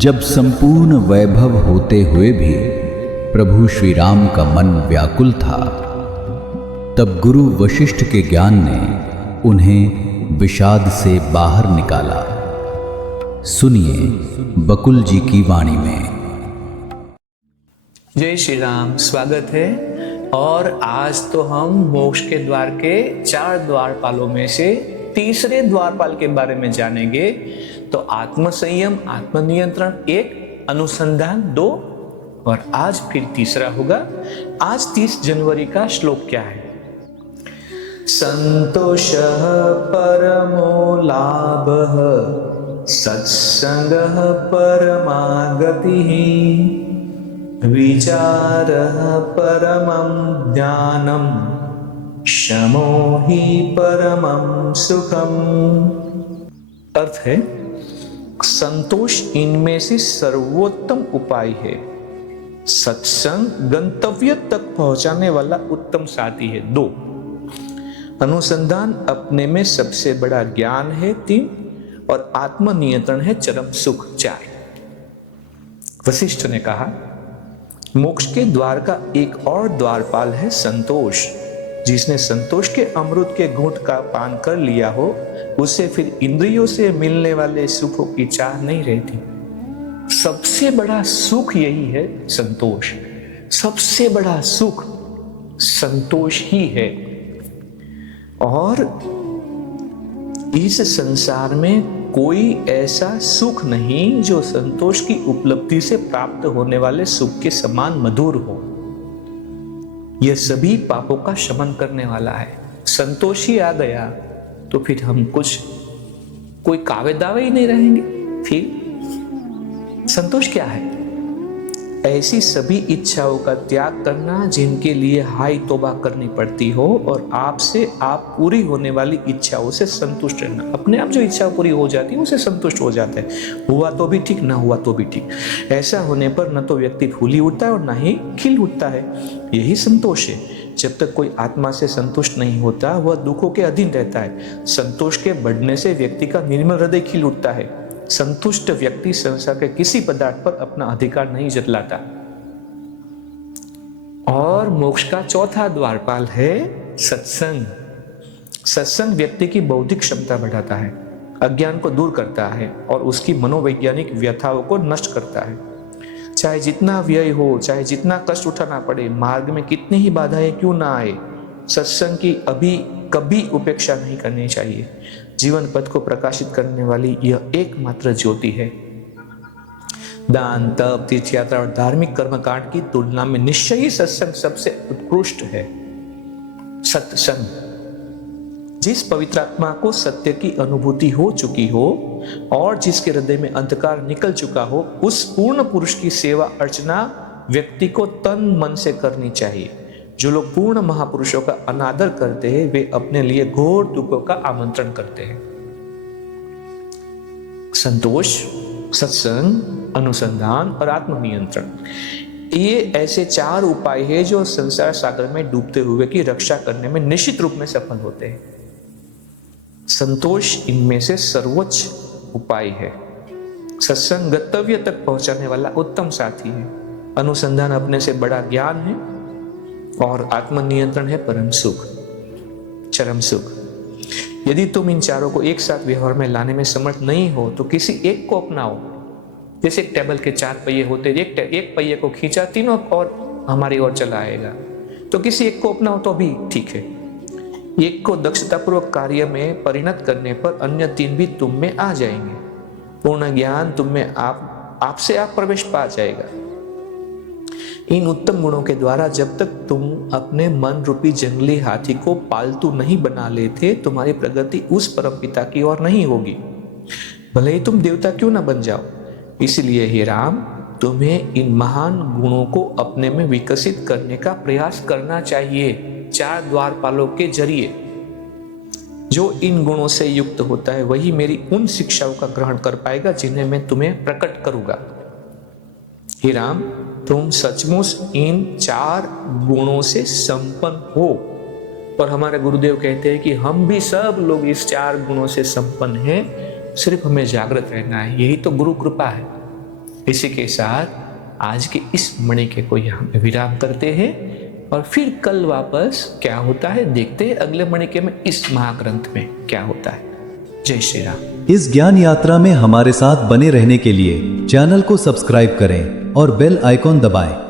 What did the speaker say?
जब संपूर्ण वैभव होते हुए भी प्रभु श्री राम का मन व्याकुल था, तब गुरु वशिष्ठ के ज्ञान ने उन्हें विषाद से बाहर निकाला। सुनिए बकुल जी की वाणी में। जय श्री राम। स्वागत है। और आज तो हम मोक्ष के द्वार के 4 द्वारपालों में से तीसरे द्वारपाल के बारे में जानेंगे। तो आत्म संयम, आत्मनियंत्रण 1, अनुसंधान 2 और आज फिर तीसरा होगा। आज 30 जनवरी का श्लोक क्या है? संतोषः परमो लाभः सत्संगः परमा गतिः विचारः परमं ज्ञानम् शमो हि परमं सुखम। अर्थ है, संतोष इनमें से सर्वोत्तम उपाय है। सत्संग गंतव्य तक पहुंचाने वाला उत्तम साथी है। 2, अनुसंधान अपने में सबसे बड़ा ज्ञान है। 3, और आत्मनियंत्रण है चरम सुख। 4। वशिष्ठ ने कहा, मोक्ष के द्वार का एक और द्वारपाल है संतोष। जिसने संतोष के अमृत के घूंट का पान कर लिया हो, उसे फिर इंद्रियों से मिलने वाले सुखों की चाह नहीं रहती। सबसे बड़ा सुख यही है, संतोष। सबसे बड़ा सुख संतोष ही है। और इस संसार में कोई ऐसा सुख नहीं जो संतोष की उपलब्धि से प्राप्त होने वाले सुख के समान मधुर हो। यह सभी पापों का शमन करने वाला है। संतोष ही आ गया तो फिर हम कोई कावे दावे ही नहीं रहेंगे। फिर संतोष क्या है? ऐसी सभी इच्छाओं का त्याग करना जिनके लिए हाय तौबा करनी पड़ती हो, और आपसे आप पूरी होने वाली इच्छाओं से संतुष्ट रहना। अपने आप जो इच्छा पूरी हो जाती है उसे संतुष्ट हो जाते हैं। हुआ तो भी ठीक, ना हुआ तो भी ठीक। ऐसा होने पर न तो व्यक्ति फूली उठता है और ना ही खिल उठता है। यही संतोष है। जब तक कोई आत्मा से संतुष्ट नहीं होता, वह दुखों के अधीन रहता है। संतोष के बढ़ने से व्यक्ति का निर्मल हृदय खिल उठता है। संतुष्ट व्यक्ति संसार के किसी पदार्थ पर अपना अधिकार नहीं जतलाता। और मोक्ष का चौथा द्वारपाल है सत्संग। सत्संग व्यक्ति की बौद्धिक क्षमता बढ़ाता है, अज्ञान को दूर करता है और उसकी मनोवैज्ञानिक व्यथाओं को नष्ट करता है। चाहे जितना व्यय हो, चाहे जितना कष्ट उठाना पड़े, मार्ग में कितनी ही बाधाएं क्यों ना आए, सत्संग की कभी उपेक्षा नहीं करनी चाहिए। जीवन पथ को प्रकाशित करने वाली यह एकमात्र ज्योति है। दान, तप, तीर्थ यात्रा और धार्मिक कर्मकांड की तुलना में निश्चय ही सत्संग सबसे उत्कृष्ट है। सत्संग जिस पवित्र आत्मा को सत्य की अनुभूति हो चुकी हो और जिसके हृदय में अंधकार निकल चुका हो, उस पूर्ण पुरुष की सेवा अर्चना व्यक्ति को तन मन से करनी चाहिए। जो लोग पूर्ण महापुरुषों का अनादर करते हैं, वे अपने लिए घोर दुखों का आमंत्रण करते हैं। संतोष, सत्संग, अनुसंधान और आत्मनियंत्रण, ये ऐसे 4 उपाय हैं जो संसार सागर में डूबते हुए की रक्षा करने में निश्चित रूप में सफल होते हैं। संतोष इनमें से सर्वोच्च उपाय है। सत्संग गंतव्य तक पहुंचाने वाला उत्तम साथी है। अनुसंधान अपने से बड़ा ज्ञान है और आत्मनियंत्रण है परम सुख, चरम सुख। यदि तुम इन चारों को एक साथ व्यवहार में लाने में समर्थ नहीं हो तो किसी एक को अपनाओ। जैसे एक टेबल के 4 पहिए होते, एक पहिए को खींचा, तीनों और हमारी ओर चला आएगा। तो किसी एक को अपनाओ तो भी ठीक है। एक को दक्षतापूर्वक कार्य में परिणत करने पर अन्य 3 भी तुम में आ जाएंगे। पूर्ण ज्ञान तुम में आपसे आप प्रवेश पा जाएगा। इन उत्तम गुणों के द्वारा जब तक तुम अपने मन रूपी जंगली हाथी को पालतू नहीं बना लेते, तुम्हारी प्रगति उस परमपिता की ओर नहीं होगी, भले ही तुम देवता क्यों ना बन जाओ। इसलिए हे राम, तुम्हें इन महान गुणों को अपने में विकसित करने का प्रयास करना चाहिए। 4 द्वारपालों के जरिए जो इन गुणों से युक्त होता है, वही मेरी उन शिक्षाओं का ग्रहण कर पाएगा जिन्हें मैं तुम्हें प्रकट करूंगा। हे राम, तुम सचमुच इन 4 गुणों से संपन्न हो। और हमारे गुरुदेव कहते हैं कि हम भी सब लोग इस 4 गुणों से संपन्न हैं, सिर्फ हमें जागृत रहना है। यही तो गुरु कृपा है। इसी के साथ आज के इस मणि के को यहाँ पे विराम करते हैं और फिर कल वापस क्या होता है देखते हैं अगले मणि के में इस महाग्रंथ में क्या होता है। जय श्री राम। इस ज्ञान यात्रा में हमारे साथ बने रहने के लिए चैनल को सब्सक्राइब करें और बेल आइकॉन दबाएं।